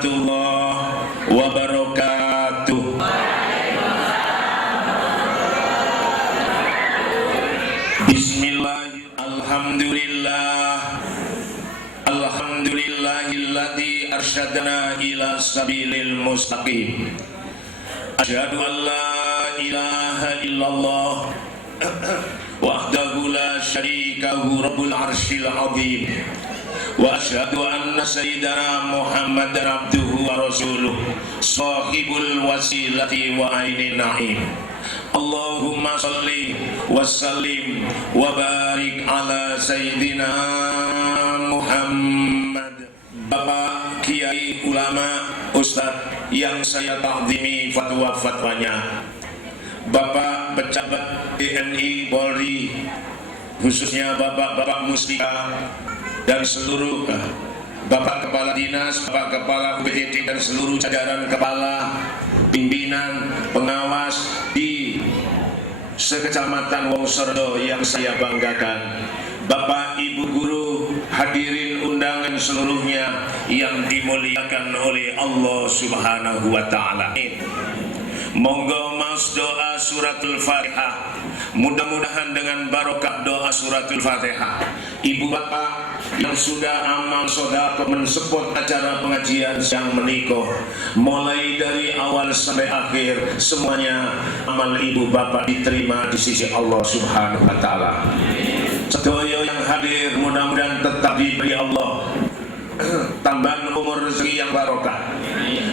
warahmatullahi wabarakatuh. Bismillahirrahmanirrahim. Alhamdulillahilladzi arsyadana ila sabilil mustaqim. Asyhadu an la ilaha illallah wahdahu la syarikahu rabbul arsyil azim. Wa asyhadu anna sayyidana Muhammadan abduhu wa rasuluh sahibul wasilati wa ainin na'im. Allahumma salli wa sallim wa barik ala sayyidina Muhammad. Bapak Kiai Ulama Ustadz yang saya takzimi fatwa-fatwanya, Bapak pejabat TNI Polri, khususnya bapak-bapak muslika dan seluruh bapak kepala dinas, bapak kepala UPTD dan seluruh jajaran kepala pimpinan pengawas di sekecamatan Wonosobo yang saya banggakan, Bapak Ibu guru, hadirin undangan seluruhnya yang dimuliakan oleh Allah Subhanahu wa taala. Monggo mas doa suratul Fatihah. Mudah-mudahan dengan barokah doa suratul Fatihah, ibu bapak yang sudah amal sodako mensupport acara pengajian siang menikah, mulai dari awal sampai akhir, semuanya amal ibu bapak diterima di sisi Allah Subhanahu wa taala. Sedaya yang hadir mudah-mudahan tetap diberi Allah tambahan umur rezeki yang barokah,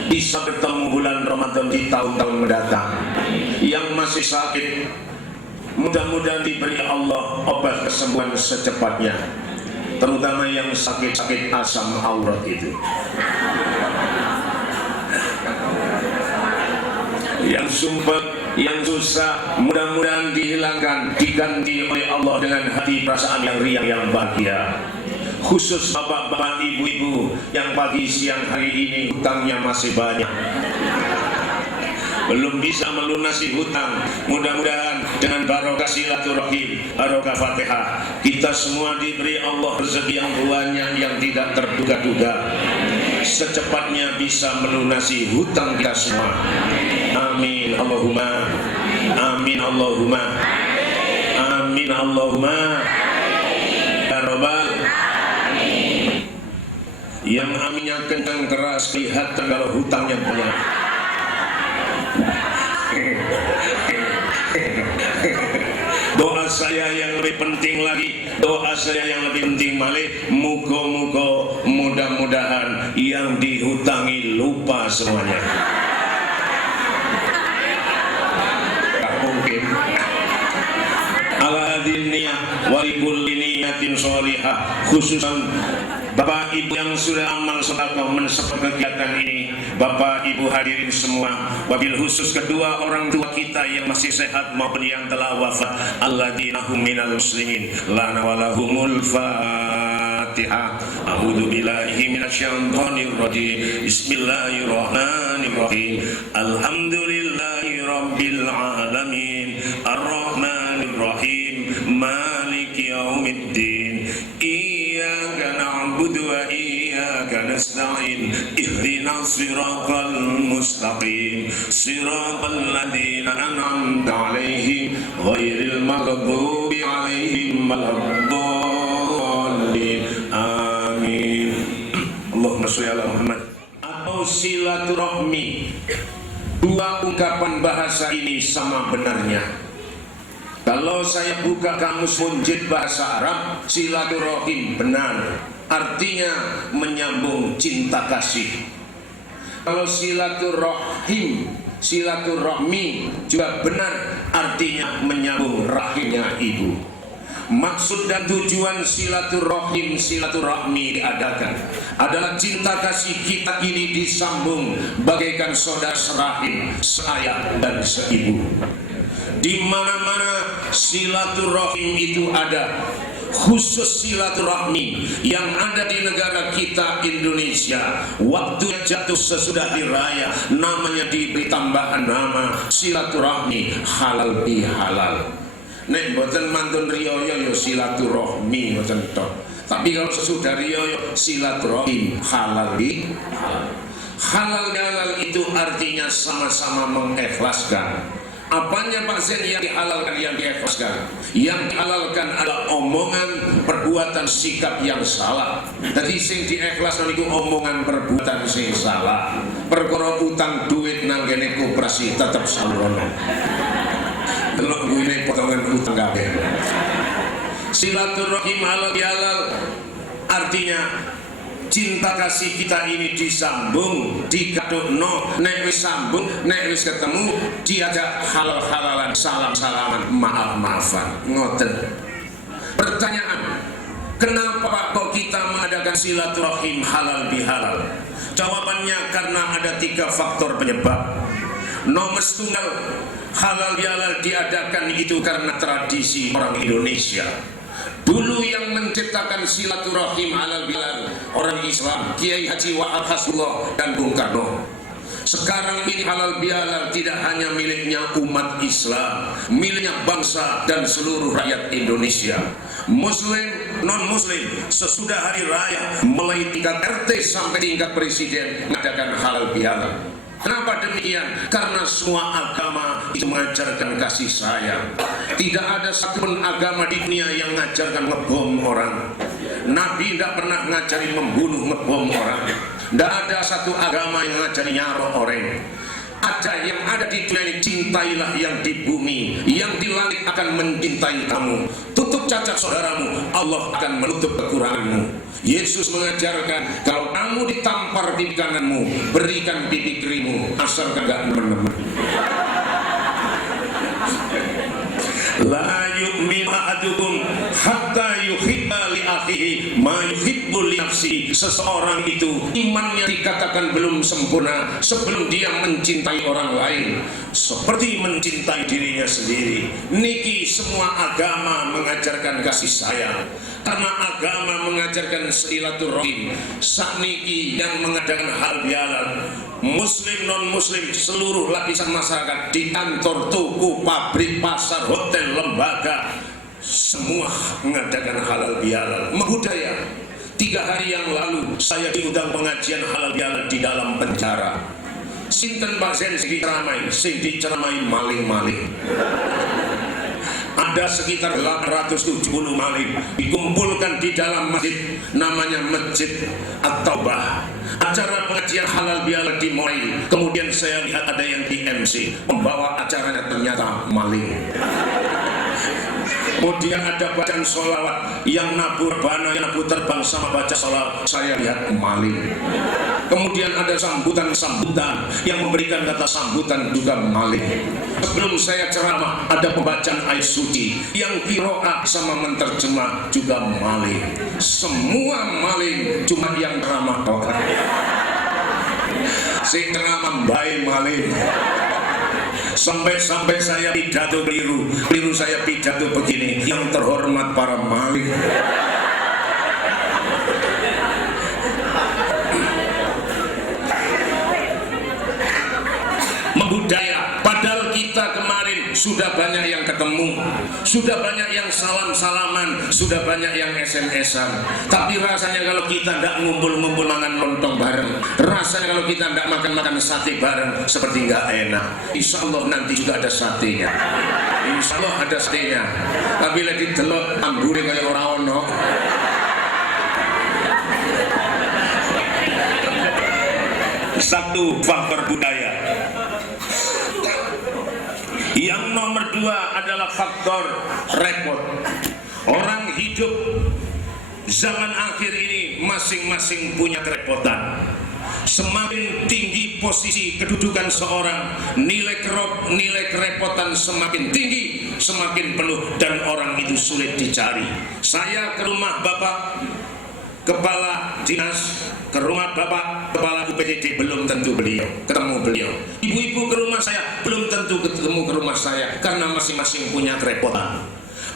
bisa bertemu bulan Ramadan di tahun-tahun mendatang. Yang masih sakit mudah-mudahan diberi Allah obat kesembuhan secepatnya, terutama yang sakit-sakit asam aurat itu. Yang sumpah, yang susah, mudah-mudahan dihilangkan, diganti oleh Allah dengan hati perasaan yang riang, yang bahagia. Khusus bapak-bapak, ibu-ibu yang pagi siang hari ini hutangnya masih banyak, belum bisa melunasi hutang, mudah-mudahan dengan barokah silaturahim, barokah Fatihah, kita semua diberi Allah rezeki yang banyak yang tidak terduga-duga, secepatnya bisa melunasi hutang kita semua. Amin Allahumma, amin Allahumma, amin Allahumma ya Rabbal. Yang aminnya kencang keras, kelihatan kalau hutangnya banyak. Doa saya yang lebih penting lagi, doa saya yang lebih penting malih, muga-muga mudah-mudahan yang dihutangi lupa semuanya. Tak mungkin. Ala hadiniyah wa likulli niyatin sholihah, khususan Bapak Ibu yang sudah amal sedekah mensupport kegiatan ini, Bapak Ibu hadirin semua, wabil khusus kedua orang tua kita yang masih sehat maupun yang telah wafat, alladzina hum minal muslimin, lana walahumul Fatihah. A'udzu billahi minasyaitonir rajim. Bismillahirrahmanirrahim. Alhamdulillahi rabbil alamin. Arrahmanir rahim. Maliki yaumiddin. Iyyaka na'budu wa iyyaka nasta'in. Ihdinas siratal mustaqim. Siratal ladzina an'amta 'alaihim ghairil maghdubi 'alaihim waladdallin. Amin. Allahumma shalli ala Muhammad. Atau silaturahmi. Dua ungkapan bahasa ini sama benarnya. Kalau saya buka kamus Munjid bahasa Arab, silaturahim benar, artinya menyambung cinta kasih. Kalau silaturahim, silaturahmi juga benar, artinya menyambung rahimnya ibu. Maksud dan tujuan silaturahim, silaturahmi diadakan adalah cinta kasih kita ini disambung bagaikan saudara serahim, seayah dan seibu. Di mana-mana silaturahim itu ada, khusus silaturahmi yang ada di negara kita Indonesia. Waktu jatuh sesudah diraya, namanya diberi tambahan nama silaturahmi halal bihalal. Nek boten mantun riyoyo yo silaturahmi boten tok. Tapi kalau sesudah riyoyo silaturahim halal bihalal. Halal bihalal itu artinya sama-sama mengikhlaskan. Apanya Pak Zen yang dihalalkan, yang diikhlaskan? Yang dihalalkan adalah omongan, perbuatan, sikap yang salah. Jadi sing diikhlaskan itu omongan, perbuatan sing salah. Perkara utang duit nang kene koperasi tetep sawrono. Delok ngene potongan utang kabeh. Silaturahim halal bihalal artinya cinta kasih kita ini disambung, dikadukno, nek wis sambung, nek wis ketemu, diajak halal-halalan, salam-salaman, maaf-maafan. Ngoten. Pertanyaan, kenapa Pak kok kita mengadakan silaturahim halal bihalal? Jawabannya karena ada 3 faktor penyebab. Nomor tunggal, halal bihalal diadakan itu karena tradisi orang Indonesia. Dulu yang menciptakan silaturahim halal bihalal orang Islam, Kiai Haji Wahab Hasbullah dan Bung Karno. Sekarang ini halal bihalal tidak hanya miliknya umat Islam, miliknya bangsa dan seluruh rakyat Indonesia. Muslim, non muslim, sesudah hari raya mulai tingkat RT sampai tingkat presiden mengadakan halal bihalal. Kenapa demikian? Karena semua agama itu mengajarkan kasih sayang. Tidak ada satupun agama di dunia yang mengajarkan ngebom orang. Nabi tidak pernah ngajari membunuh, ngebom orang. Tidak ada satu agama yang mengajari nyarok orang. Ada yang ada di dunia ini, cintailah yang di bumi, yang di langit akan mencintai kamu. Tutup cacat saudaramu, Allah akan menutup kekuranganmu. Yesus mengajarkan, kalau kamu ditampar pipi kananmu, berikan pipi kirimu, asalkan gak nemen-nemen. La yu'minu ahadukum hatta yuhibba li akhihi ma yuhibbu li nafsihi. Seseorang itu imannya dikatakan belum sempurna sebelum dia mencintai orang lain seperti mencintai dirinya sendiri. Niki semua agama mengajarkan kasih sayang. Karena agama mengajarkan silaturahim. Sakniki yang mengadakan hal bihalal, muslim non muslim, seluruh lapisan masyarakat, di kantor, toko, pabrik, pasar, hotel, lembaga, semua mengadakan halal bihalal. Membudaya. 3 hari yang lalu saya diundang pengajian halal bihalal di dalam penjara. Sinten Pak Zen sing diceramai maling-maling. Ada sekitar 870 maling dikumpulkan di dalam masjid, namanya Masjid At-Taubah. Acara pengajian halal bihalal dimulai, kemudian saya lihat ada yang di MC, membawa acaranya ternyata maling. Kemudian ada bacaan sholawat yang nabur bana, yang nabur terbang sama baca sholawat, saya lihat maling. Kemudian ada sambutan-sambutan yang memberikan kata sambutan juga maling. Sebelum saya ceramah ada pembacaan ayat suci yang qiraah sama menterjemah juga maling. Semua maling, cuma yang ceramah orang. Si ceramah baik maling. Sampai-sampai saya pidato keliru saya pidato begini, yang terhormat para maling. Membudaya, padahal kita kemarin sudah banyak yang ketemu, sudah banyak yang salam-salaman, sudah banyak yang SMS-an. Tapi rasanya kalau kita tidak ngumpul-ngumpul makan lontong bareng, rasanya kalau kita tidak makan-makan sate bareng, seperti nggak enak. Insya Allah nanti juga ada satenya, insya Allah ada satenya. Tapi lagi delok ambune kayak orang ono. Satu faktor budaya. Yang nomor 2 adalah faktor repot. Orang hidup zaman akhir ini masing-masing punya kerepotan. Semakin tinggi posisi kedudukan seorang, nilai kerepotan semakin tinggi, semakin penuh, dan orang itu sulit dicari. Saya ke rumah Bapak Kepala Dinas, ke rumah Bapak Kepala UPTD, belum tentu beliau ketemu beliau. Ibu-ibu ke rumah saya, belum tentu ketemu ke rumah saya, karena masing-masing punya kerepotan.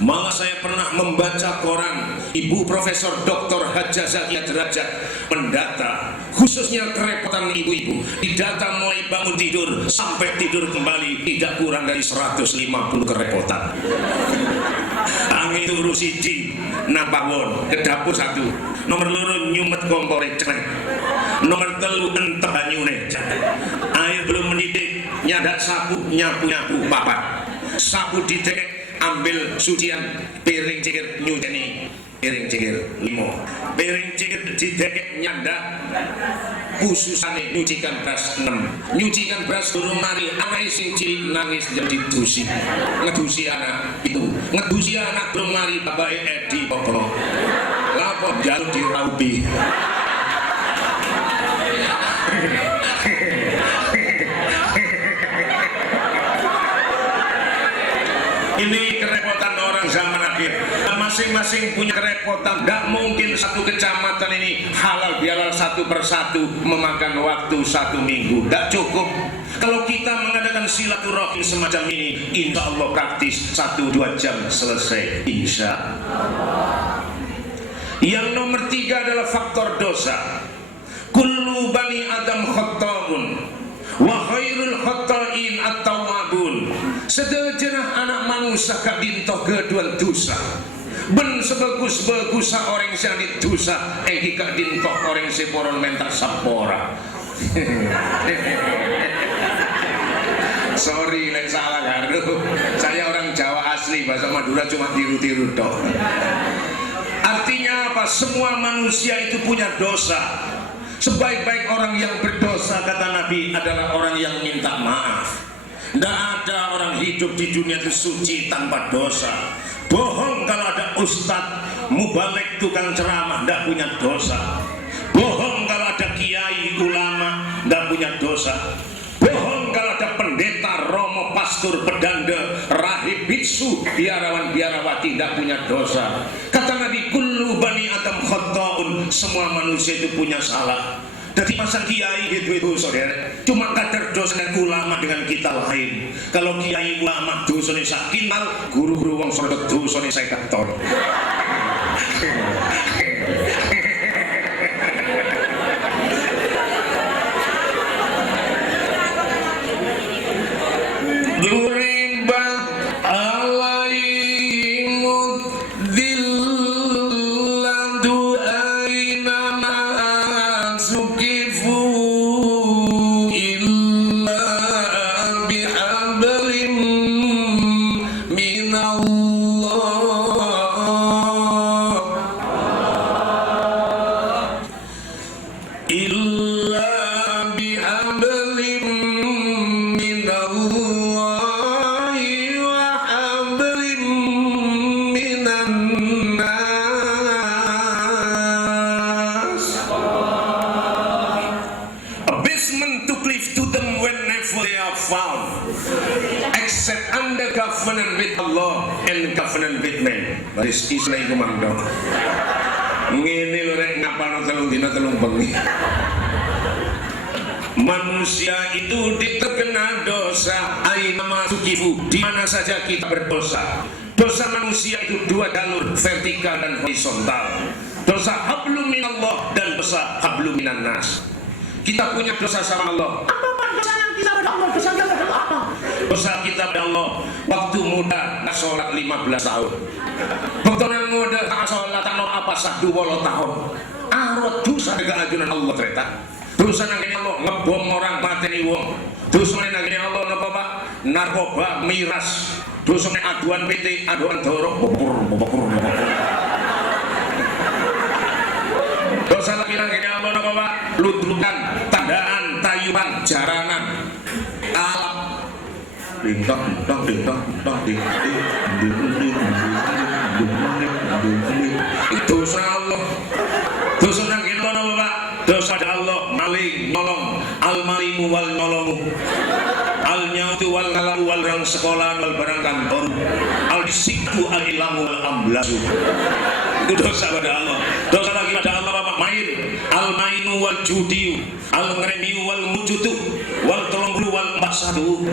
Malah saya pernah membaca koran Ibu Profesor Dr. Hajjah Zakia Derajat mendata khususnya kerepotan ibu-ibu. Didata mulai bangun tidur sampai tidur kembali tidak kurang dari 150 kerepotan. Angin turu siji napawon ke dapur 1, nomor 2 nyumet kompor ceklek, Nomor telu entah banyune. Air belum mendidih, nyadak sapu nyapu papat. Sapu didek, ambil sucian, piring cikir nyuceni, piring cikir 5. Piring cikir didek nyandak, khususane nyucikan beras 6. Nyucikan beras durung mari, anak sing cilik nangis jadi dusi. Ngedusi anak itu, ngedusi anak durung mari bapake Edi Popo. Lapo jaluk diraupi. Ini kerepotan orang zaman akhir. Masing-masing punya kerepotan. Tidak mungkin satu kecamatan ini halal bihalal satu persatu memakan waktu 1 minggu. Tidak cukup. Kalau kita mengadakan silaturahim semacam ini, insya Allah praktis 1-2 jam selesai. Insya Allah. Yang nomor 3 adalah faktor dosa. Kullu bani Adam khatta'un wa khairul khatta'in at-tawwabun. Sedejenah anak manusia kadintoh keduan dosa. Ben sebagus-bagus orang yang dosa eki kadintoh orang seporon mental sapora. Sorry lek salah karo. Saya orang Jawa asli, bahasa Madura cuma tiru-tiru dok. Artinya apa? Semua manusia itu punya dosa. Sebaik-baik orang yang berdosa, kata Nabi, adalah orang yang minta maaf. Tidak ada orang hidup di dunia itu suci tanpa dosa. Bohong kalau ada ustadz mubalek tukang ceramah tidak punya dosa. Bohong kalau ada kiai ulama tidak punya dosa. Bohong kalau ada pendeta, romo, pastor, pedanda, rahib, biksu, biarawan, biarawati tidak punya dosa. Kata Nabi, kullu bani Adam khatta'un, semua manusia itu punya salah. Jadi masa kiai itu saudara, cuma kadar dosa dan ulama dengan kita lain. Kalau kiai ulama dosa ini sakinal, guru-guru wong sodok dosa ini saya kantor. Duribat alaihimud dilladu aina ma sukifu illa bihablim minallah illa bihablim minallah except under covenant with Allah and covenant with men. Baris Islam iku mangdok. Ngene lho rek ngapalno 3 dina 3 bengi. Manusia itu diterkena dosa aina masukifu, di mana saja kita berdosa. Dosa manusia itu 2 jalur, vertikal dan horizontal. Dosa hablum minallah dan dosa hablum minan nas. Kita punya dosa sama Allah. Dosa kita pada Allah waktu muda tak sholat 15 tahun. Waktu yang muda tak sholat tak apa sah 20 tahun. Arot dosa dengan ajunan Allah ternyata. Dosa yang Allah ngebom orang mateni wong. Dosa yang Allah apa pak? Narkoba, miras. Dosa yang aduan PT, aduan dorong, bopur. Dosa lagi yang Allah apa pak? Ludrukan, tandaan, tayuan, jaranan. Alap dosa Allah. Dosa nang kita apa pak? Dosa Allah, maling, nolong, al-malimu wal nolongu, al-nyautu wal ngalamu wal rang sekolah wal barang kantor, al-disiku al-ilamu wal amblasu. Itu dosa pada Allah. Dosa lagi pada Allah apa? Main, al-mainu wal judiu, al-ngremiu wal mujutu, wal tolongbulu wal mbasadu,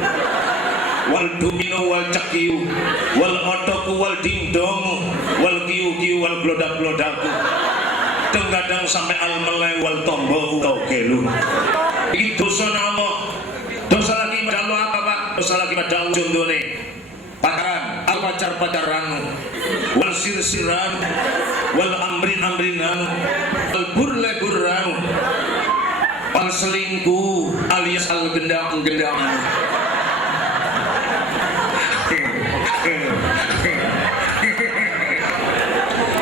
wal domino wal cekiu, wal otoku wal dingdongu, wal kiu-kiu wal glodak-glodaku. Kadang sampai al-melai wal tombo kau kelu. Ini dosa Allah. Dosa lagi pada Allah apa pak? Dosa lagi pada Allah contohnya pacaran, al-pacar-pacaran, wal sir-siran, wal amrin-amrinan, wal burle-burran, al selingkuh alias al gendang-gendangan.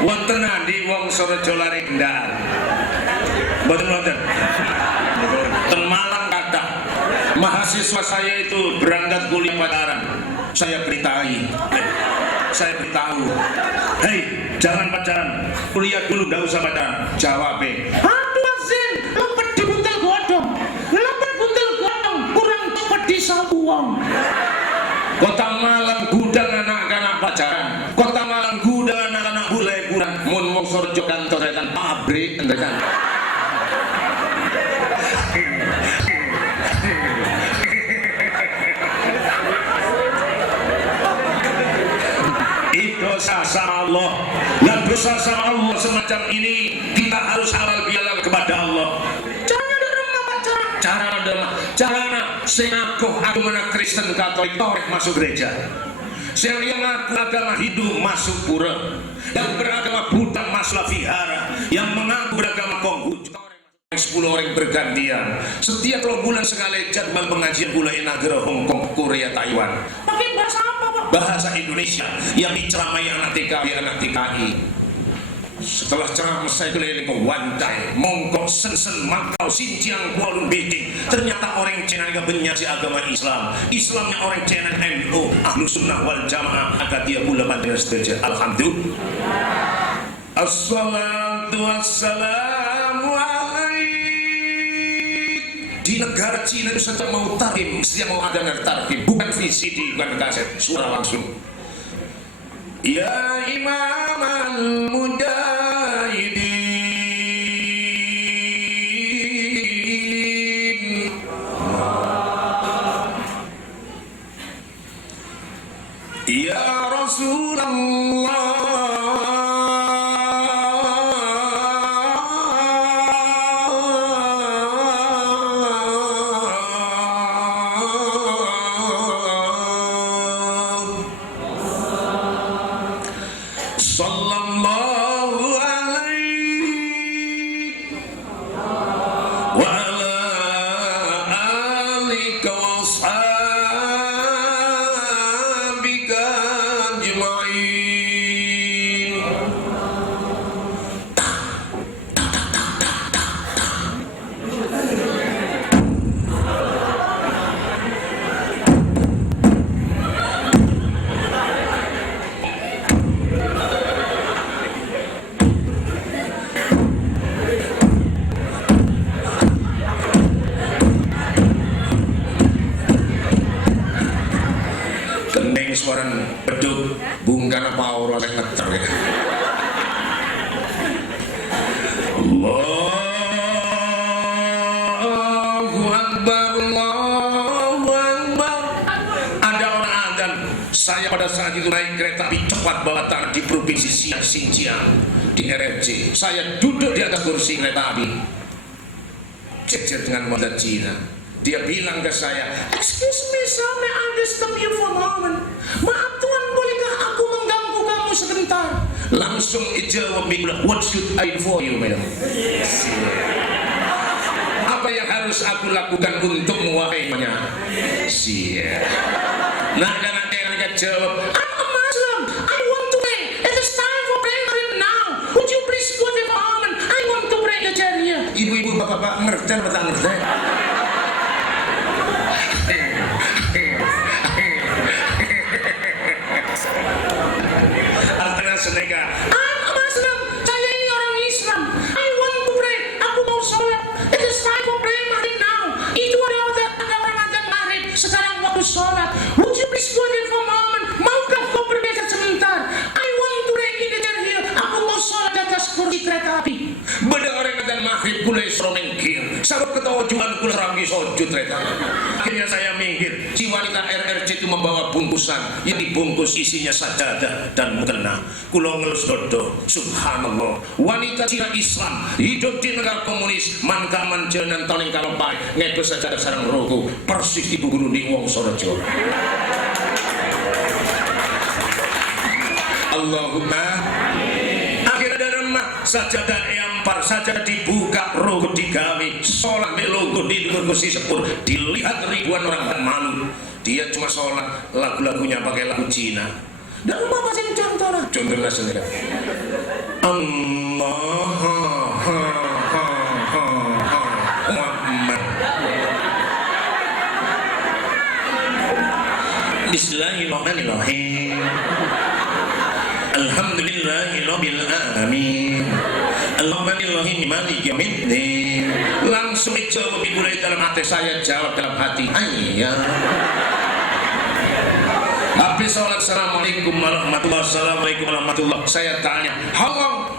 Wonten andi wong Sorojo lari gendang. Mboten. Ten Malang kathah. Mahasiswa saya itu berangkat kuliah pacaran. Saya beritahu, hei, jangan pacaran, kuliah dulu, gak usah pacaran. Jawab, aduh Azin, lempet di buntel godong, kurang cepet di sabuang. Kota Malang gudang anak-anak pacaran, Kota Malang gudang anak-anak bule kurang. Mun wong Sorjo kantor kan pabrik, kan. Dosa sama Allah, dan dosa sama Allah semacam ini kita harus halal bihalal kepada Allah. Cara sengakuh agama Kristen Katolik torek masuk gereja, yang ngaku agama Hindu masuk pura, yang beragama Buddha masuk vihara, yang mengaku beragama Konghucu 10 orang bergantian. Setiap bulan sekali jadwal pengajian bulan Nagara, Hong Kong, Korea, Taiwan. Pakai bahasa apa, Pak? Bahasa Indonesia yang diceramai anak TKI. Setelah ceramah saya keliling ke Wantai, Mongkok, Sensen, Makau, Xinjiang, Kuala Beijing. Ternyata orang Cina yang benyasi agama Islam. Islamnya orang Cina NU, Ahlus Sunnah wal Jamaah. Agak dia pula pandangan setuju. Alhamdulillah. Assalatu wassalamu di negara Cina itu saja mau tarhim, setiap mau ada tarhim, bukan VCD, bukan kaset, suara langsung. Ya Imam al-Mujahidin, Ya Rasulullah, sallallahu alaihi wa ala alika wa ashabika ajma'in. Kendeng suara beduk bungkana power oleh ngeter ya. Allahu Akbar, Allahu Akbar. Ada orang adzan. Saya pada saat itu naik kereta api cepat bawah tanah di provinsi Xinjiang di RRC. Saya duduk di atas kursi kereta api, jejer dengan modal Cina. Dia bilang ke saya, "Excuse me, sir, may I disturb you for a moment? Maaf Tuan, bolehkah aku mengganggu kamu sebentar?" Langsung jawab, "What should I for you, madam?" Apa yang harus aku lakukan untukmu, wahai nyonya? Nah, karena dia jawab, "I'm a Muslim. I want to pray. It is time for prayer now. Would you please go to the moment? I want to pray the Jariah." Ibu-ibu, bapak-bapak, ngerti atau tak ngerti? Artinya seneka, I'm a Muslim, saya ini orang Islam. I want to pray, aku mau sholat. It is time for prayer now. Itu ada orang adzan maghrib, sekarang waktu sholat. Would you please go there for a moment? Maukah kau bergeser sebentar? I want to pray in the here. Aku mau sholat di atas kursi kereta api. Beda orang adzan maghrib kulai seromengkir. Sabab ketawa jualan kulai ramgi sojud kereta. Akhirnya saya minggir. Si wanita RRC itu membawa bungkusan yang dibungkus isinya sajadah dan mukena. Kulo ngelus dodo, subhanallah. Wanita Cina Islam hidup di negara komunis, mankaman jalan toning kalompai, ngebes sajadah sarang roku, persis ibu guru di wong Sorojo. Allahumma. Akhirnya ada remah sajadah yang Par saja dibuka rogo digawe sholat logo di kursi sepur dilihat ribuan orang dan malu. Dia cuma sholat lagu-lagunya pakai lagu Cina. Dan bapak sing contohnya sendiri. Allah Muhammad. Bismillahirrahmanirrahim. Alhamdulillahirabbil alamin. Alhamdulillahirrahmanirrahim maliki yaumiddin. Langsung dijawab dimulai dalam hati saya, jawab dalam hati. Ayya. Habis sholat, assalamualaikum warahmatullahi wabarakatuh. Saya tanya, how long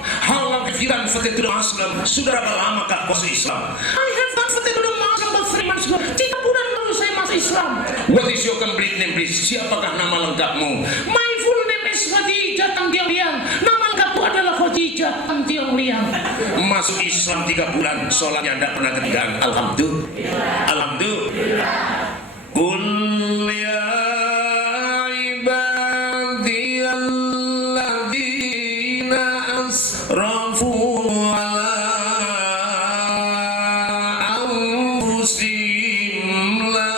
have you converted to the Muslim? Sudah berapa lamakah masuk Islam? I have converted to the Muslim for 3 months ago. 3 bulan lalu saya masuk Islam. What is your complete name, please? Siapakah nama lengkapmu? My full name is Khadijah Tang Tiong Liang. Nama lengkapku adalah Khadijah Tang Tiong Liang. Masuk Islam 3 bulan, sholatnya tidak pernah ketinggalan. Alhamdulillah. Alhamdulillah. Qul ya ibadiyalladzina asrafu ala anfusihim la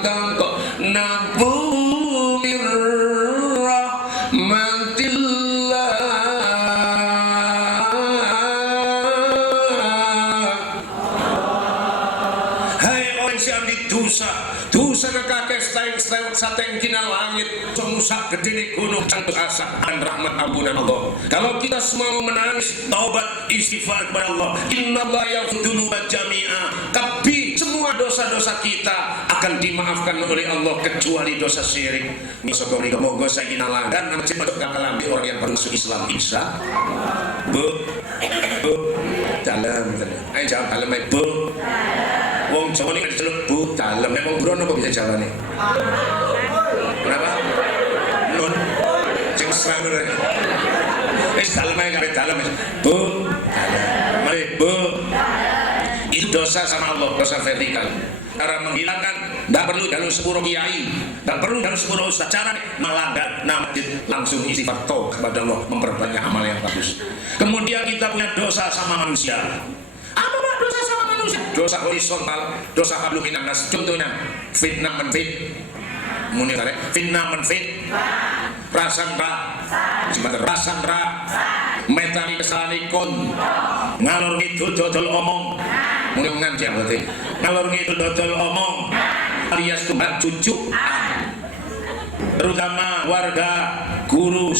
taqnatu min rahmatillah. Hai orang yang dosa kakek sateng kina langit semusak gede gunung cantuk asap dan rahmat ampunan Allah. Kalau kita semua menangis taubat istighfar kepada Allah, innallaha yaghfiru dzunuba jami'a, tapi semua dosa-dosa kita akan dimaafkan oleh Allah kecuali dosa syirik. Misal moga saya kina langgan nama cepat kalambi orang yang baru masuk Islam. Insya Bu dalam ayo jawab dalam Bu. Wong Jawa ini diceluk Bu dalam, memang buron apa bisa Jawa nih? Kenapa? Nun sing serang ngono. Dalam ae kabeh dalam. Bu dalam. Mari Bu. Itu dosa sama Allah, dosa vertikal. Cara menghilangkan tidak perlu jalur sepuro kiai, tidak perlu jalur sepuro ustaz. Cara melanggar nama langsung istighfar kepada Allah, memperbanyak amal yang bagus. Kemudian kita punya dosa sama manusia. Apa Pak dosa sama manusia? Dosa horizontal, dosa hablum minan nas. Contohnya fitnah menfit, fitnah menfit, prasangka, prasangka, metani kesalikon, ngalor ngidul dodol omong, mulai mengaji berarti, ngalor ngidul dodol omong, alias tumbak cucuk, terutama warga guru,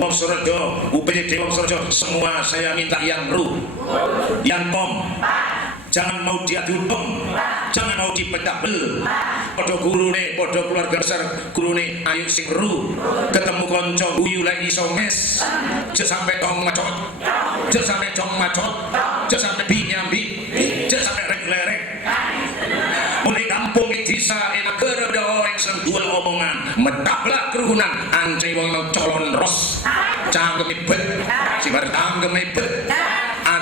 Wong Sorojo, UPD Wong Sorojo, semua saya minta yang yang kom. Jangan mau diadu dom, jangan mau dipecah bel. Podo gurune, podo keluarga besar gurune, ayo sing ru. Ketemu konco guyu lagi iso mes. Jek sampai dong macot, jek sampai dong macot, jek sampai bi nyambi, jek sampai rek-lerek. Mulai kampung desa enak kerja orang sentuh omongan, medaklah keruhunan, anjay wong colon ros, cangkem ibet, sibar cangkem ibet.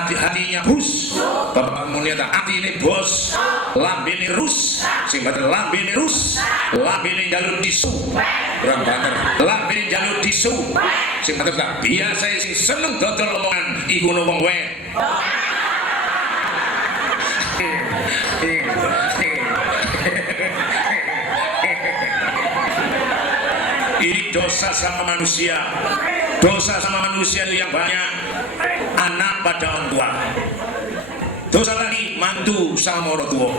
Hatinya bus, bapak mulia tak hati ini bos, lambi ini rus, simbat lambi ini rus, lambi ini jalur disu, kurang banter, lambi ini jalur disu, simbat tak biasa sih seneng dodol omongan, iku ngomong we. Ini dosa sama manusia, dosa sama manusia itu yang banyak. Anak pada orang tua, dosa lagi mantu sama orang tua,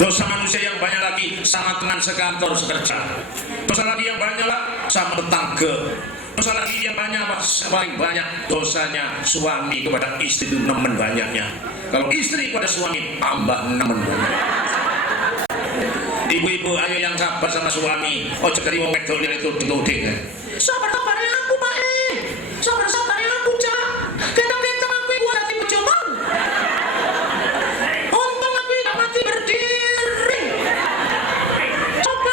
dosa manusia yang banyak lagi sama teman sekantor sekerja, dosa lagi yang banyak lah sama tetangga, dosa lagi yang banyak paling banyak dosanya suami kepada istri itu nemen banyaknya. Kalau istri kepada suami tambah nemen banyak. Ibu-ibu ayo yang sabar sama suami, ojo dari wong wedok itu dituding. Sabar ya aku Pak sabar ya aku Cak. Kita aku buat hati berjuang. Untung aku tidak mati berdiri. Coba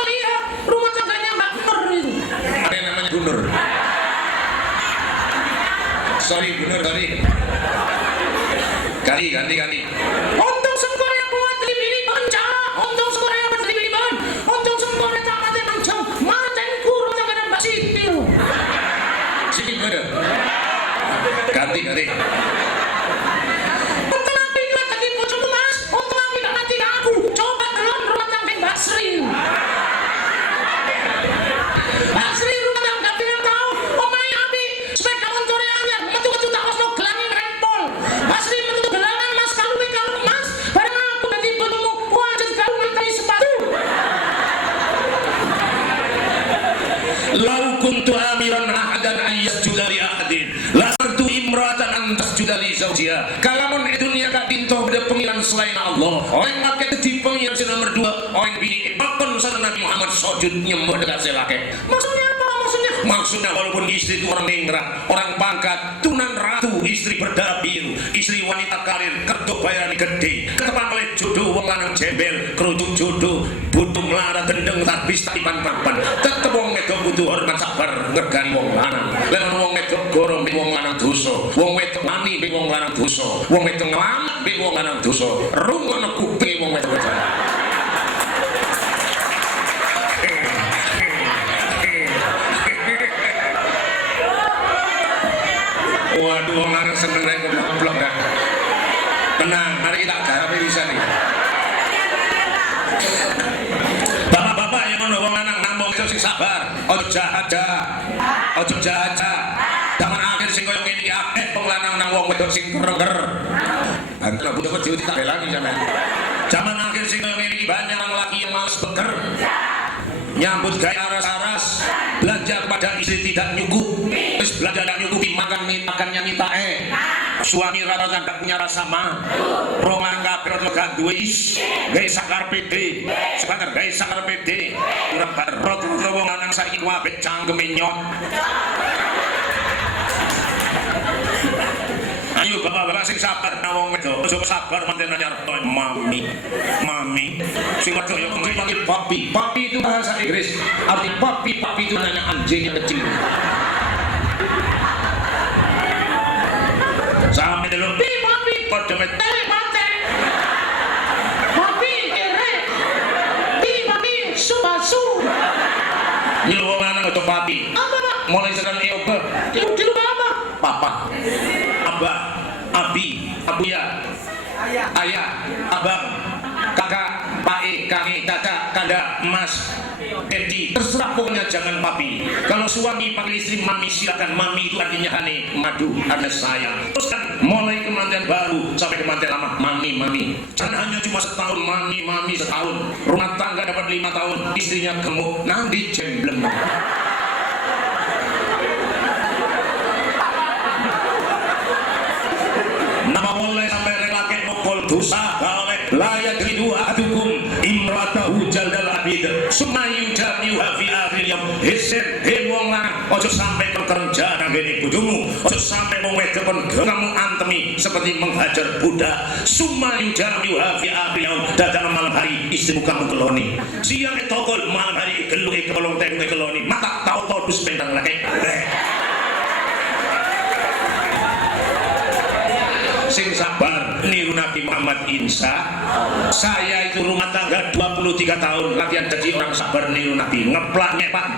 lihat rumah tangganya Mbak Nur itu. Ada yang namanya Bu Nur. Sorry Bu Nur, sorry. Ganti. Untung sempur yang buat dibeli Untung sempurna tak mati langsung. Maten kurang dengan pengiran selain Allah. Orang pakai di pengiran nomor 2. Orang bini pakon sana Nabi Muhammad sujud nyembah dekat selake. Maksudnya apa? Maksudnya walaupun istri itu orang ningrat, orang pangkat, tunan ratu, istri berdarah biru, istri wanita karir, kerja bayaran gede, ketepan oleh jodoh wong lanang jembel, kerucut jodoh, butuh melara gendeng tabis taipan papan, tetep wong wedok butuh hormat sabar ngergani wong lanang. Lamun wong wedok gorong bi wong lanang dosa, wong wedok mani bi wong lanang dosa, wong wedok ngelamat bi wong lanang dosa. Rungono kuping wong wedok. Waduh, wong lanang seneng rek goblok dah. Tenang, mari kita garap bisa nih. Bapak-bapak yang ono wong lanang namung itu sing sabar, ojo jahaja. Ojo jahaja. Zaman akhir sing koyo ngene iki akeh wong lanang nang wong wedok sing kerenger. Antara butuh wedi tak belangi sampean. Zaman akhir sing koyo ngene iki banyak laki yang malas beker. Nyambut gawe aras-aras, belanja pada istri tidak nyukup, terus belanja tidak nyukupi makannya minta suami rata-rata gak punya rasa mah, roman kabeh gak duwe gawe sakar PD, sebentar gawe sakar PD, kurang barot wong lanang saiki kabeh cangkeme nyot. Ayo bapak-bapak sing sabar nang wong wedok, ojo sabar manten anyar mami. Sing wedok yo panggil papi. Papi itu bahasa Inggris. Arti papi itu namanya anjing yang kecil. Sampe dulu papi padha mete mate. Papi kere. Papi subasu. Yo wong lanang itu papi. Apa Pak? Mulai sekarang yo Pak. Di rumah apa? Papa. Abah, abi, abuya, ayah, abang, kakak, pae, kakek, kakak, kada, mas, edi, terserah pokoknya jangan papi. Kalau suami panggil istri mami silakan. Mami itu artinya hane madu, ada sayang. Terus kan mulai kemantian baru sampai kemantian lama mami. Jangan hanya cuma setahun mami setahun. Rumah tangga dapat 5 tahun, istrinya gemuk, nanti jemblem. Nama mulai sampai relake mokol dosa oleh layak ridu adukum imratahu jaldal abid sumayu jamiuha fi akhir yang hisen wong lanang ojo sampai kerja nangene bojomu, ojo sampai wong wedok kon kamu antemi seperti menghajar budak. Sumayu jamiuha fi akhir yang dadan malam hari istrimu kamu keloni, siang tokol malam hari geluke kebolong tenge keloni, mata tau dus pendang lake. Sing sabar niru Nabi Muhammad insya saya itu rumah tangga 23 tahun latihan jadi orang sabar niru Nabi ngeplaknya Pak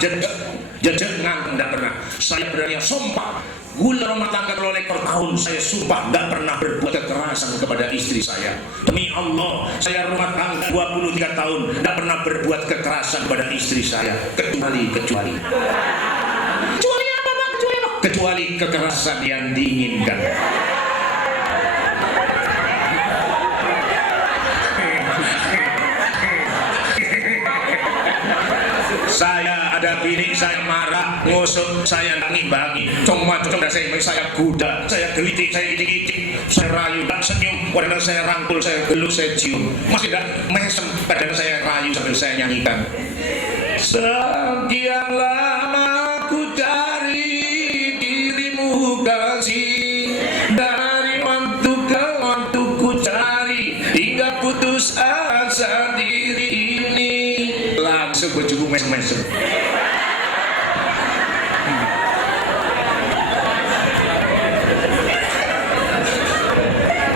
jedek ngantung tidak pernah. Saya berani sumpah gula rumah tangga 2 ekor tahun saya sumpah tidak pernah berbuat kekerasan kepada istri saya. Demi Allah saya rumah tangga 23 tahun tidak pernah berbuat kekerasan kepada istri saya kecuali apa Pak? Kecuali kekerasan yang diinginkan. Saya ada bini saya marah ngusuk saya ngimbangi cuma saya kuda saya gelitik saya itik-itik saya rayu dan senyum padahal saya rangkul saya geluk saya cium masih tidak mesem padahal saya rayu sambil saya nyanyikan sekian lama ku cari dirimu kasih dari waktu ke waktu ku cari hingga putus asa diri ini langsung bojoku mesem-mesem.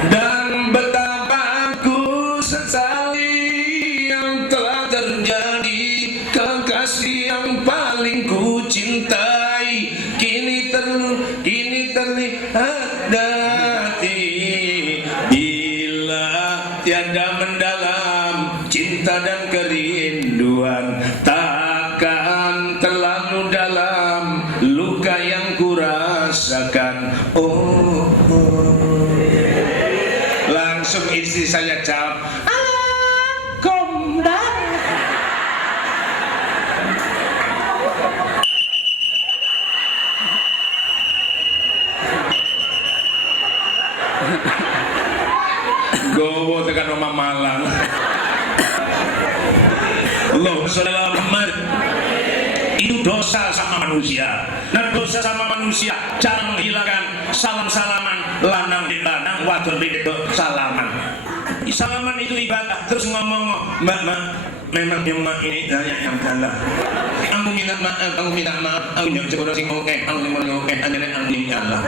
Dan betapa ku sesali yang telah terjadi, kekasih yang paling ku cintai kini terlihat dati bila tiada mendalam cinta dan kerinduan takkan terlalu dalam luka yang kurasakan. Langsung istri saya jawab kombang. Go gowo tekan omah Malang. Allahumma sholli ala Muhammad. Itu dosa sama manusia. Nah, dosa sama manusia cara menghilangkan salam-salaman lanang di lanang, wadon di wedok salaman. Salaman itu ibadah. Terus ngomong, mbak, memang yang mak ini banyak yang kalah. Aku minta maaf, aku minta maaf. Aku jangan sekolah sing oke, aku sing oke, anjane aku yang kalah.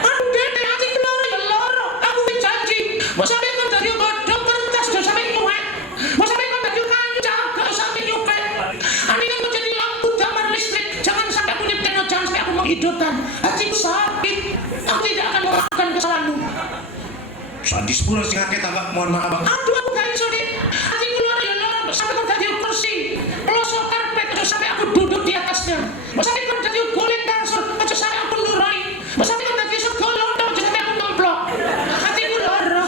Aku dene ati keloro ya loro. Aku wis janji. Mbok sampe kon dadi godhong kertas do sampe kuwek. Mbok sampe kon dadi kancah gak sampe nyupek. Ani kan menjadi lampu damar listrik. Jangan sampai aku nyeteno, jangan sampai aku menghidupkan. Hatiku sakit. Aku tidak akan memaafkan kesalahanmu. Sadis pula sing akeh tambah mohon maaf. Aduh aku gak iso dik. Hatiku loro ya loro. Sampai kon dadi kursi. Pelosok karpet aja sampai aku duduk di atasnya. Mbok sampe kon dadi golek kasur aja sampai aku nurai. Mbok sampe kon dadi segolong aja sampai aku nemplok. Hatiku loro.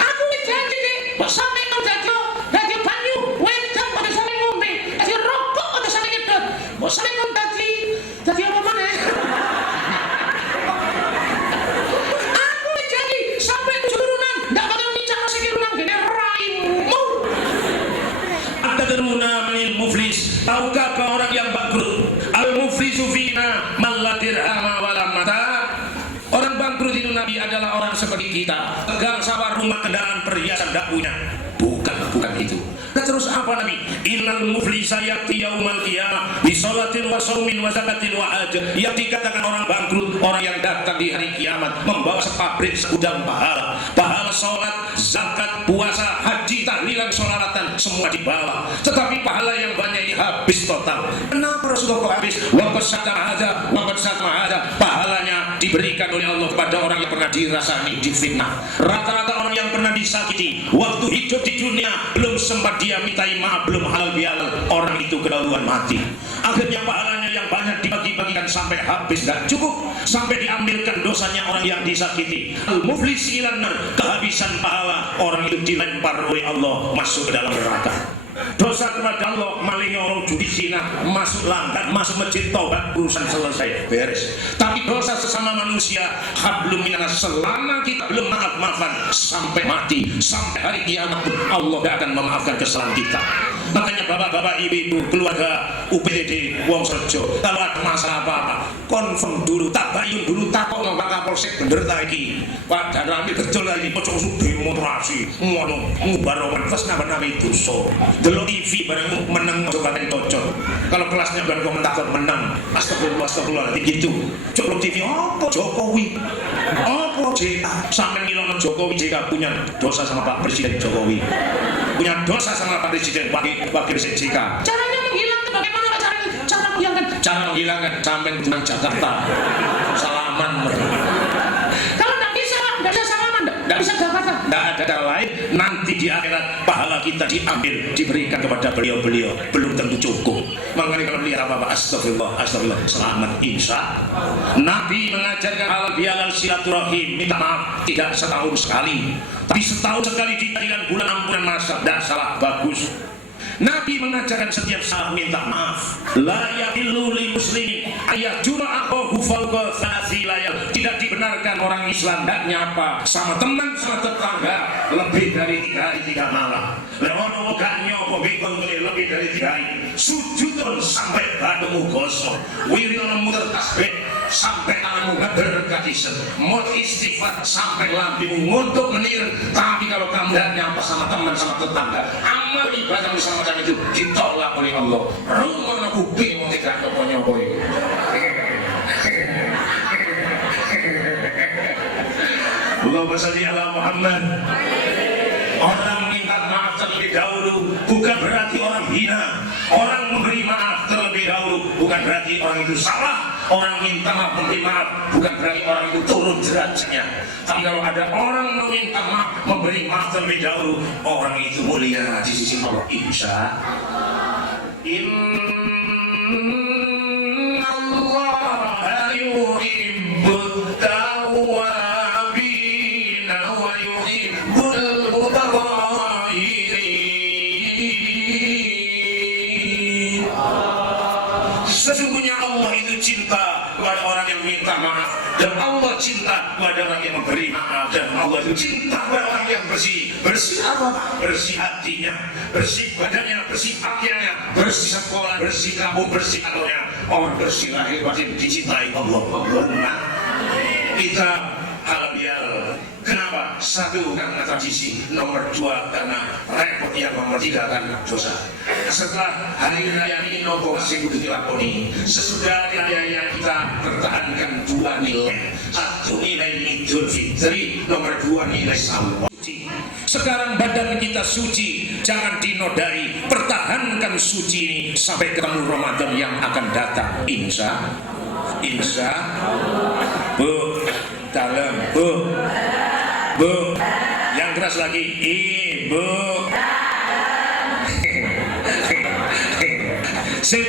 Aku wis janji dik. Mbok sampe kon dadi banyu wedang aja sampe ngombe. Dadi rokok aja sampe nyedot. Mbok sampe kon dadi apa maneh? Aku wis janji sampai turunan ndak bakal bicara sikilunang gene raimu. Teruna menil muflis. Tahukah kau orang yang bangkrut? Al muflisu fina man la dirhama wala mata. Orang bangkrut itu Nabi adalah orang seperti kita, tegang sawah, rumah, kendaraan, perhiasan tidak punya. Bukan itu. Nah, terus apa Nabi? Innal muflisa ya'ti yaumal qiyamah bi sholatin wa shaumin wa zakatin wa hajj. Yang dikatakan orang bangkrut, orang yang datang di hari kiamat membawa sepabrik segudang pahala. Pahala sholat, zakat, puasa, haji, tahlilan, sholawatan semua dibawa. Tetapi pahala yang banyak ini habis total. Kenapa Rasulullah habis? Waqad satama ada. Pahalanya diberikan oleh Allah kepada orang yang pernah dirasani difitnah. Rata-rata orang yang pernah disakiti waktu hidup di dunia belum sempat dia mintai maaf, belum halal bihalal, orang itu kedahuluan mati. Akhirnya pahalanya yang banyak dibagi-bagikan sampai habis, tidak cukup, sampai diambilkan dosanya orang yang disakiti. Al-muflis ilan nar, kehabisan pahala, orang itu dilempar oleh Allah masuk ke dalam neraka. Dosa kepada Allah, maling orang judi zina, masuk langgar, masuk masjid, taubat, urusan selesai, beres. Tapi dosa sesama manusia, hablum minanas, selama kita belum maaf-maafan sampai mati, sampai hari kiamat Allah tidak akan memaafkan kesalahan kita. Makanya bapak-bapak, ibu-ibu, keluarga UPTD Wong Serjo, kalau ada masalah apa-apa, konfirm dulu, tabayun dulu, takut sama Pak Kapolsek bener lagi, Pak Danramil kerja lagi, pocong demonstrasi, ngubaroman, terus nama-nama itu so. Delok TV bareng menang coba bocor. Kalau kelasnya bukan komentator menang, astagfirullah gitu. Coba TV apa Jokowi, apa JK, sampai ngilang Jokowi JK punya dosa sama Pak Presiden Jokowi, punya dosa sama Pak Presiden Wakil Presiden JK. Caranya menghilangkan, bagaimana cara menghilangkan? Cara menghilangkan sampai menang Jakarta, salaman. Kalau nggak bisa salaman, nggak bisa Jakarta. Nggak ada cara lain. Nanti di akhirat pahala kita diambil, diberikan kepada beliau-beliau, belum tentu cukup. Makanya kalau lihat apa-apa, astagfirullah, selamat insya. Nabi mengajarkan halal bihalal silaturahim, minta maaf tidak setahun sekali, tapi setahun sekali dijadikan bulan ampunan masa, tidak salah, bagus. Nabi mengajarkan setiap saat minta maaf. La yahillu lil muslimin ayajura akhahu fawqa thalathi layal. Tidak dibenarkan orang Islam tidak nyapa sama teman, sama tetangga lebih dari 3 hari 3 malam. Lewono gak nyopo bingung lebih dari 3 hari. Sujud sampai badanmu gosong. Wirino muter tasbih sampai tanganmu ngeber kadiset. Mau istighfar sampai lampimu nguntuk menir. Tapi kalau kamu tidak nyapa sama teman, sama tetangga, amal ibadah sama itu ditolak oleh Allah. Rumah aku bingung tidak nyopo-nyopo. Allahumma sholli ala Muhammad. Orang minta maaf terlebih dahulu bukan berarti orang hina. Orang memberi maaf terlebih dahulu bukan berarti orang itu salah. Orang minta maaf, memberi maaf bukan berarti orang itu turun derajatnya. Tapi kalau ada orang meminta maaf, memberi maaf terlebih dahulu, orang itu mulia di sisi Allah. Insya Allah yuhibbut tawwabin wa yuhibbul mutatahhirin. Sesungguhnya Allah itu cinta kepada orang yang minta maaf, dan Allah cinta kepada orang yang memberi maaf, dan Allah itu cinta kepada orang yang bersih. Bersih apa? Bersih hatinya, bersih badannya, bersih pakaiannya, bersih sekolah, bersih kampung, bersih kantornya. Orang bersih lahir batin dicintai Allah. Kita halal bihalal. Kenapa? Satu, karena tradisi. Nomor dua, karena repot yang memerdekakan dosa. Setelah hari raya ini nopo masih kudu dilakoni. Sesudah hari raya kita pertahankan dua nilai. Satu nilai Idul Fitri, nomor dua nilai Syawal. Sekarang badan kita suci, jangan dinodai. Pertahankan suci ini sampai ketemu Ramadan yang akan datang. Insya Bu, dalam Bu, yang keras lagi, Ibu.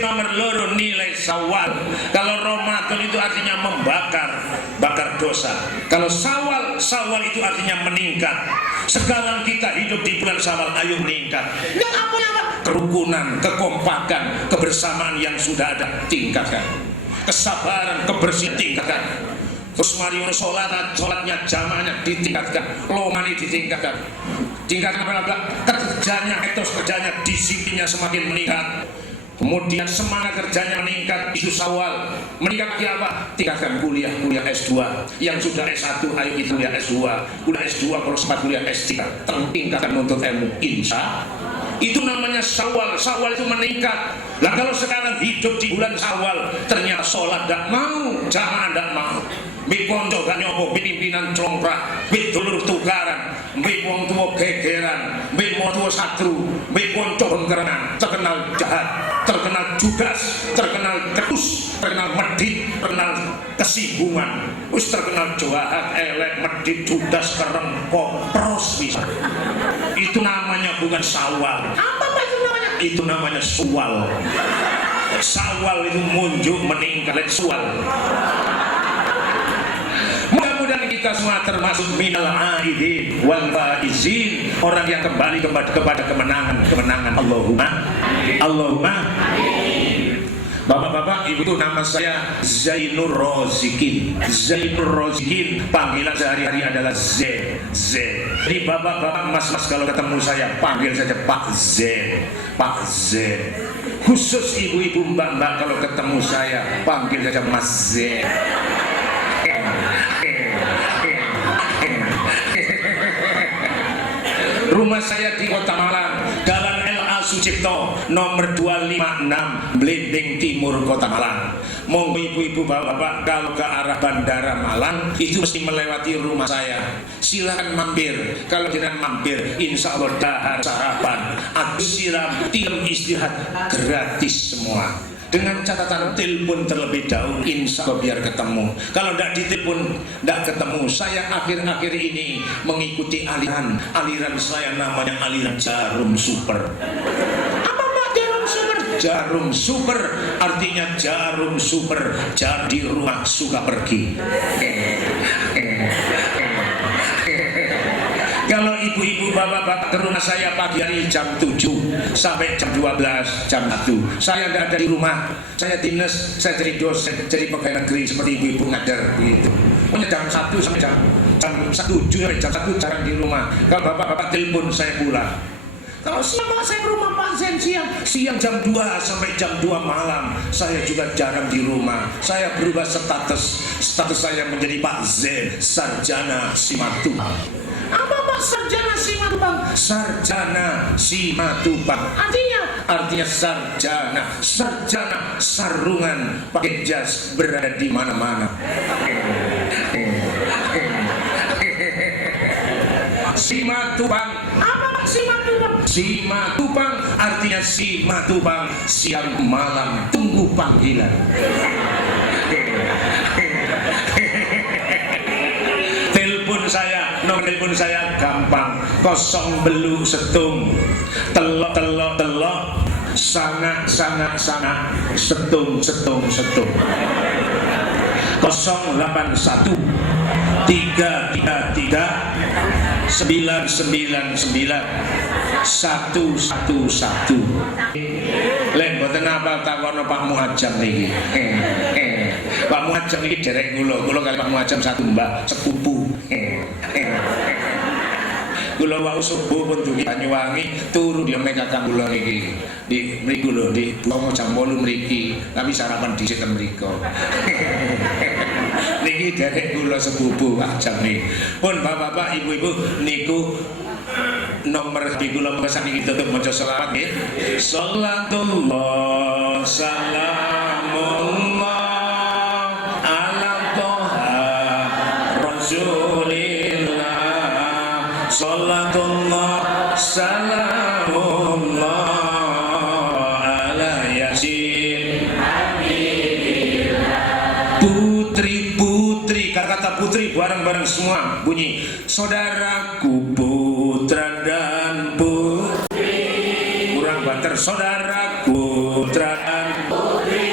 Nomor loro nilai Syawal. Kalau Ramadan itu artinya bakar dosa. Kalau Syawal itu artinya meningkat. Sekarang kita hidup di bulan Syawal, ayo meningkat. Yang apa? Kerukunan, kekompakan, kebersamaan yang sudah ada tingkatkan. Kesabaran, kebersihan tingkatkan. Terus mari sholatnya jamaahnya ditingkatkan, lomani ditingkatkan. Tingkatkan apa? Kerjanya, disiplinnya semakin meningkat. Kemudian semangat kerjanya meningkat, isu Syawal meningkat lagi apa? Tingkatkan kuliah S2. Yang sudah S1 ayo itu kuliah S2. Kuliah S2 kalau sempat kuliah S3. Tingkatkan untuk ilmu. Insya itu namanya Syawal. Syawal itu meningkat. Nah kalau sekarang hidup di bulan Syawal ternyata sholat tidak mau, jamaah tidak mau, mbek konco gak nyopo, pimpinan congkrak, mbek dulur tukaran, mbek wong tua gegeran, mbek wong tua satru, mbek konco bengkerenan, terkenal jahat, terkenal judas, terkenal ketus, terkenal medit, terkenal kesinggungan, wis terkenal jahat, elek, medit, judas, kerengkok, pros bisa. Itu namanya bukan Syawal. Apa itu namanya? Itu namanya Syawal. Syawal itu munjuk meningkat Syawal. Mudah-mudahan kita semua termasuk minal aidin wal faizin, orang yang kembali kepada kemenangan. Allahumma. Bapak-bapak, ibu, nama saya Zainur Rozikin. Panggilan sehari-hari adalah Z. Jadi bapak-bapak, mas-mas kalau ketemu saya panggil saja Pak Z. Khusus ibu-ibu, mbak-mbak kalau ketemu saya panggil saja Mas Z. Rumah saya di Kota Malang, Jalan LA Sucipto, nomor 256, Blimbing Timur, Kota Malang. Monggo ibu-ibu, bapak-bapak kalau ke arah Bandara Malang itu mesti melewati rumah saya. Silakan mampir. Kalau jangan mampir, insya Allah dahar sarapan, aku siram, tilam istirahat gratis semua. Dengan catatan telepon terlebih dahulu, insya Allah biar ketemu. Kalau tidak ditelepon, tidak ketemu. Saya akhir-akhir ini mengikuti aliran saya, namanya aliran Jarum Super. Apa Pak Jarum Super? Jarum Super artinya jarum super, di rumah suka pergi. Kalau ibu-ibu, bapak-bapak ke rumah saya pagi hari jam 7 sampai jam 12, jam 1 saya tidak ada di rumah, saya dinas, saya jadi dosen, jadi pegawai negeri seperti ibu-ibu ngajar begitu. Pokoknya jam 1 sampai jam 7 sampai jam 1 jarang di rumah. Kalau bapak-bapak telepon saya pulang. Kalau siang saya ke rumah Pak Zen siang jam 2 sampai jam 2 malam saya juga jarang di rumah. Saya berubah status saya menjadi Pak Zen Sarjana Simatupang. Apa Pak Sarjana Simatupang? Sarjana Simatupang artinya sarjana sarungan pakai jas berada di mana-mana. Simatupang. Apa Pak Simatupang? Simatupang artinya Simatupang siang malam tunggu panggilan. Nomor telepon saya gampang, 0 belu setung telok sangat setung 081 333 999 111. Len boten apal takono Pak Muhajam niki. Pak Muajeng iki derek kula kali Pak Muajeng satu mbak sepupu. Kula wau subuh pun dugi Banyuwangi turu di omahe kakang kula niki. Di mriku lho di Bromo jam 8 mriki, tapi sarapan dhisik ten mriku. Niki derek kula sepupu Ajeng niki. Pun bapak-bapak, ibu-ibu niku nomor di kula pesan iki tutup maca selawat nggih. Salatullah salamullah ala toha rasulillah. Salatullah salamullah ala yasin putri-putri. Kata putri bareng-bareng semua bunyi. Saudaraku putra dan putri, kurang banter. Saudaraku putra dan putri,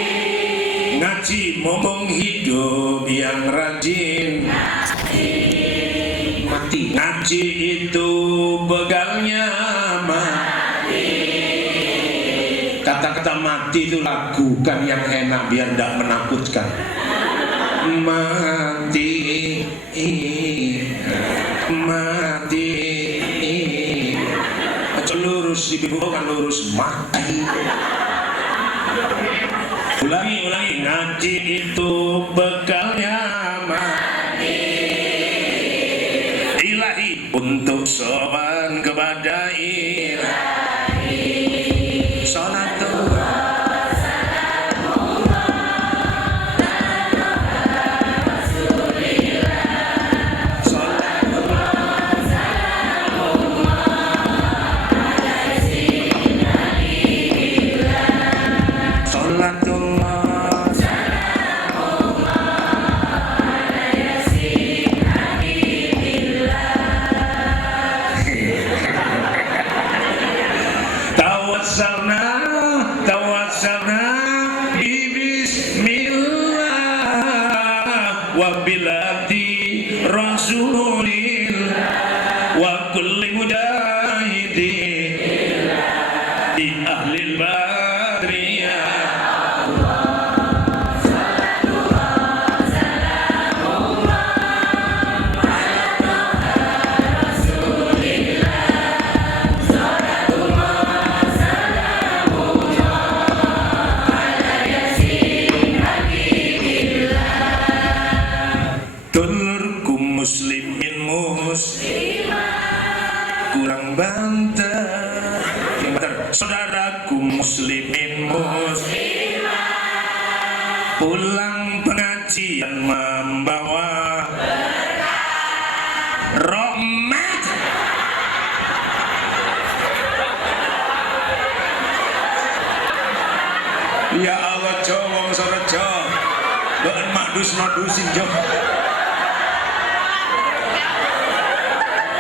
ngaji momong hidup yang rajin. Mati ngaji itu begalnya mati. Kata-kata mati itu lakukan yang enak biar tidak menakutkan. Mati mati lurus ibu kan lurus mati. Ulangi ngaji itu bekalnya mati. Ilahi untuk sopan kepada ilahi. Salatullah tawassalna bismillah wa bilati rasulillah wa kulli mujahidin di ahlil badriyah. Muslimin kurang banter. Saudaraku muslimin pulang pengajian membawa rahmat. Ya Allah Jo wong Sorejo mbok madus-madusin Jo.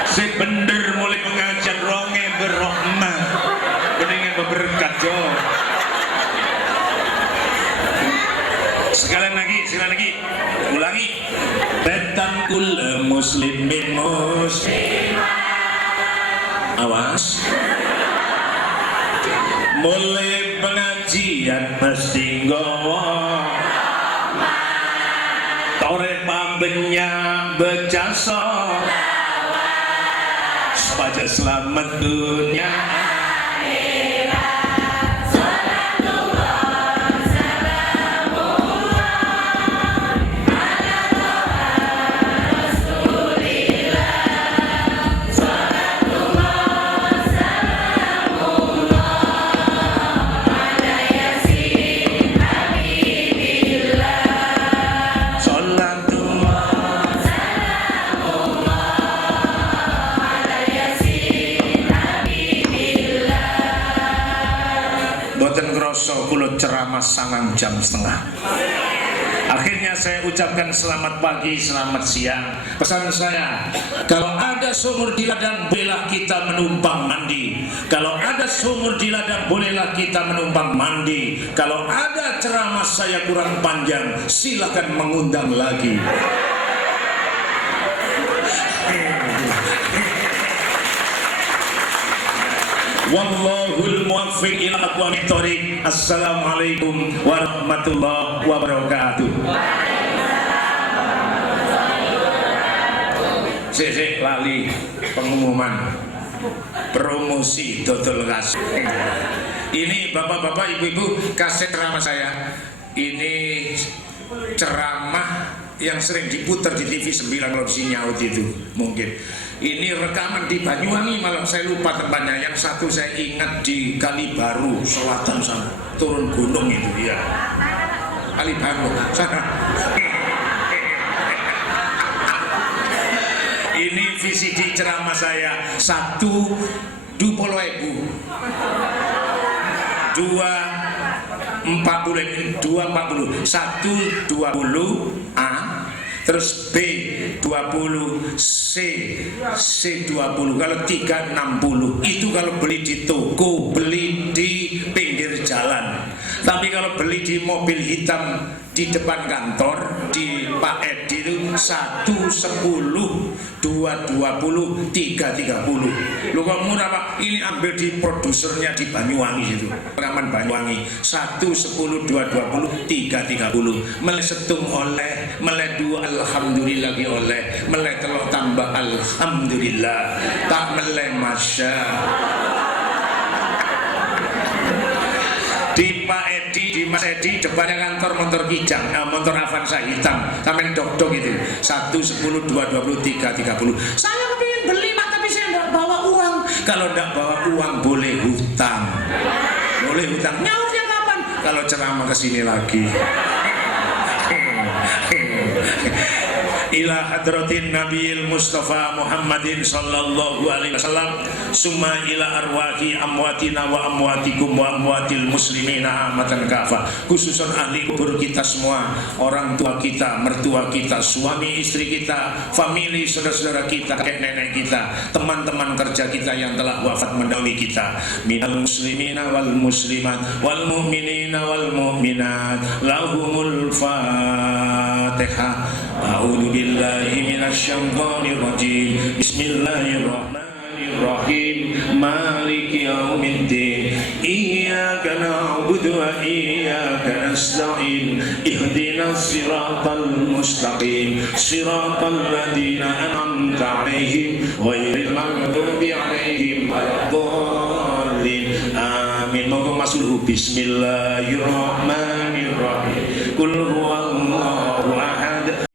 Si bener mulai pengajian ronge berrahmat beningen berberkat Jo. Sekali lagi ulangi. Betan kula muslimin awas mulai pengajian mesti nggawa tore pambenya becasa supaya selamat dunia akhirat. Salatullah salamullah ala toha rasulillah. Salatullah salamullah ala yasin habibillah. Salatullah boten kroso kula ceramah 9,5 jam. Akhirnya saya ucapkan selamat pagi, selamat siang. Pesan saya, kalau ada sumur di ladang bolehlah kita menumpang mandi. Kalau ada sumur di ladang bolehlah kita menumpang mandi. Kalau ada ceramah saya kurang panjang, silakan mengundang lagi. Wallahul muwaffiq ila aqwamit thoriq. Assalamualaikum warahmatullahi wabarakatuh. Sik lali pengumuman promosi dodol gas. Ini bapak-bapak, ibu-ibu, kaset ceramah saya. Ini ceramah yang sering diputar di TV 9 kalau di Sinyaut itu mungkin. Ini rekaman di Banyuwangi, malah saya lupa tempatnya. Yang satu saya ingat di Kalibaru selatan sana, turun gunung itu ya. Kalibaru sana. Ini VCD ceramah saya 1 20.000, 240, 1 20 A, terus B 20, C 20, kalau 3 60. Itu kalau beli di toko, beli di pinggir jalan. Tapi kalau beli di mobil hitam di depan kantor di Pak Edi itu 1 10, 2 20, 3 30. Lu kok murah Pak? Ini ambil di produsernya di Banyuwangi itu, rekaman Banyuwangi. 1 10, 2 20, 3 30. Meleh setung oleh, meleh 2 alhamdulillah oleh, meleh telok tambah alhamdulillah, tak meleh masya. Di Pak Edi, di Mas Edi, depannya kantor motor kijang, motor Avanza hitam, sampai dok-dok itu 1 10, 2 20, 3 30. Saya kepingin beli Pak, tapi saya nggak bawa uang. Kalau nggak bawa uang boleh hutang, boleh hutang. Nyautnya kapan? Kalau ceramah kesini lagi. Ila hadratin Nabiyil Mustafa Muhammadin sallallahu alaihi wasallam, summa ila arwahi amwatina wa amwatikum wa amwatil muslimina amatan kafah. Khususan ahli kubur kita semua, orang tua kita, mertua kita, suami istri kita, famili saudara-saudara kita, kakek nenek kita, teman-teman kerja kita yang telah wafat mendahului kita. Minal muslimina wal muslimat wal mu'minina wal mu'minat lahumul fatihah. A'udzu billahi minasyaitonir rajim. Bismillahirrahmanirrahim. Maliki yaumiddin. Iyyaka na'budu wa iyyaka nasta'in. Ihdinas siratal mustaqim. Siratal ladzina an'amta 'alaihim ghairil maghdubi 'alaihim waladdallin. Amin. Monggo masuk. Bismillahirrahmanirrahim. Qul huwallahu ahad.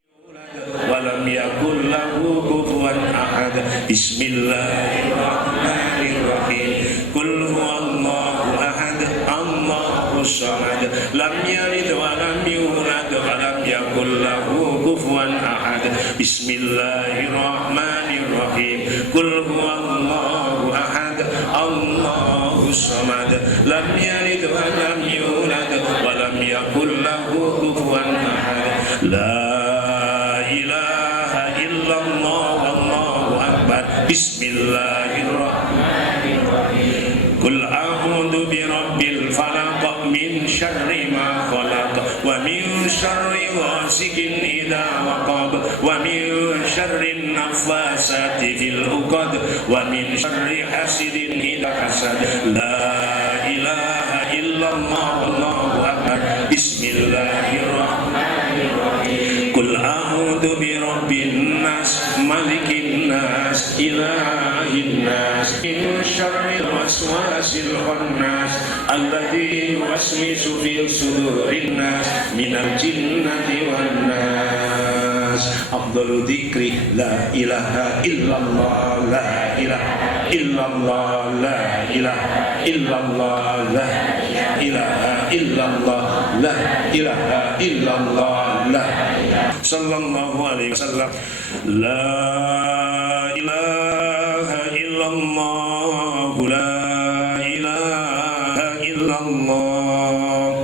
Walam yakul lahu kufuwan ahad. Bismillahirrahmanirrahim. Qul huwallahu ahad, Allahus samad, lam yalid wa lam yulad wa lam yakul lahu kufuwan ahad. Bismillahirrahmanirrahim. Qul huwallahu ahad, Allahus samad, lam yalid wa lam yulad wa lam yakul lahu kufuwan ahad. La ilaha illallah wallahu akbar. Bismillahirrahmanirrahim. Qul a'udzu birabbil falaq min syarri ma khalaq wa min syarri ghasikin idza waqab wa min syarri naffasati fil 'uqad wa min syarri hasidin idza hasad. La ilaha illallah wallahu akbar. Bismillahirrahmanirrahim. Qul a'udzu birabbin nas malikin nas ilahin nas min syarril waswasil khannas alladzi yuwaswisu fi sudurin nas minal jinnati wan nas. Afdalu dzikri la ilaha illallah, la ilaha illallah, la ilaha illallah, la ilaha illallah, la ilaha illallah, la sallallahu alaihi wasallam. La ilaha illallah, la ilaha illallah.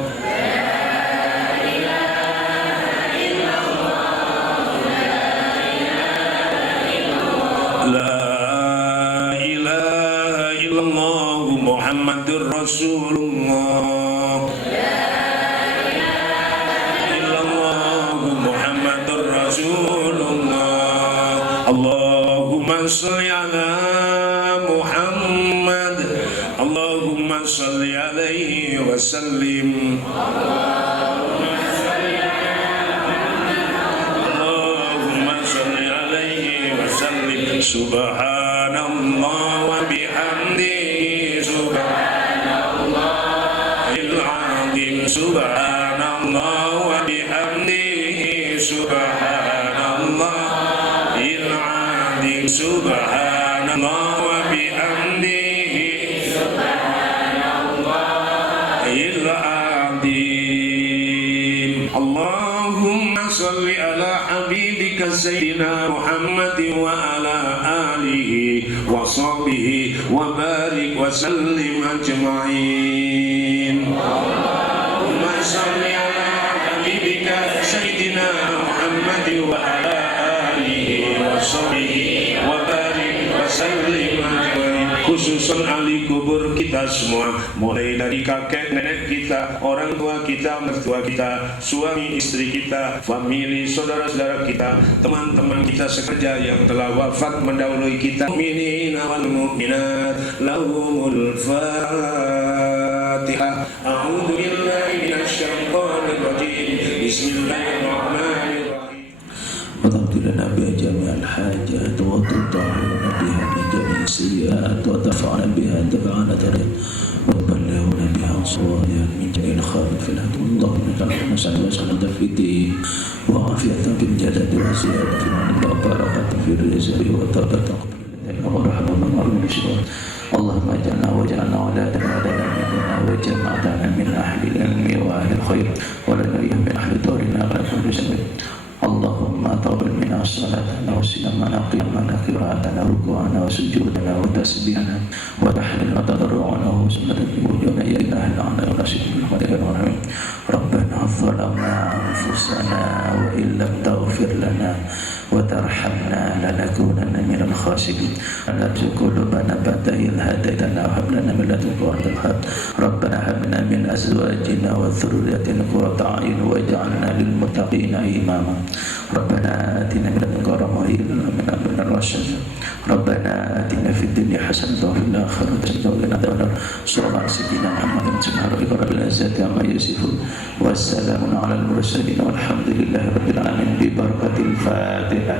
La ilaha illallah Muhammadur Rasulullah. Allahumma sholli ala Muhammad. Allahumma salli alaihi wasallim. Allahumma salli alaihi wasallim. Subhanallah wa bihamdihi, subhanallahil azim, subhanallah wa bihamdihi, subhanallahil azim, subhanallah wa bihamdihi, subhanallahil azim. Allahumma salli ala habibika sayyidina Muhammad wa ala alihi wa sahbihi wa barik wa sallim ajma'in. Allahumma salli ala habibika sayyidina Muhammad wa ala alihi wa sahbihi wa barik wa sallim ajma'in. Khususan ahli kubur kita semua, mulai dari kakek nenek kita, orang tua kita, mertua kita, suami istri kita, famili, saudara-saudara kita, teman-teman kita sekerja yang telah wafat mendahului kita. Mu'minin wal mu'minat, lahumul Fatihah. A'udzu billahi minasyaitonir rajim. Bismillahirrahmanirrahim. وتغفر لنا بها جميع الحاجات وتطهرنا بها من جميع السيئات وترفعنا بها تبعنا درجات وتبلغنا بها صوايا من جميع الخير في الأرض. اللهم اجعلنا سعادة وسعادة في الدين وعافية في الجسد وزيادة في المال وبركة في الرزق وتوبة ورحمة من أرض الشرور. اللهم اجعلنا واجعلنا أولادنا ولنا مننا وجمعنا من أهل العلم وأهل الخير ولنا من أهل دارنا على كل سبيل. اللهم تقبل منا صلاتنا وصيامنا قيامنا قراءتنا ركوعنا وسجودنا وتسبيحنا وتحليلنا وتضرعنا وسنة وجودنا يا إله العالمين ورشد الرحمن. ربنا ظلمنا أنفسنا وإن لم تغفر لنا وترحمنا لنكونن من الخاسرين. لا تزغ قلوبنا بعد إذ هديتنا وهب لنا من لدنك رحمة. ربنا هب لنا من أزواجنا وذريتنا قرة أعين واجعلنا للمتقين إماما. ربنا آتنا من لدنك رحمة وهب لنا من أمرنا رشدا. ربنا آتنا في الدنيا حسنة وفي الآخرة حسنة وقنا عذاب النار. صلى الله على سيدنا محمد سبحان ربك رب العزة عما يصفون والسلام على المرسلين والحمد لله رب العالمين ببركة الفاتحة.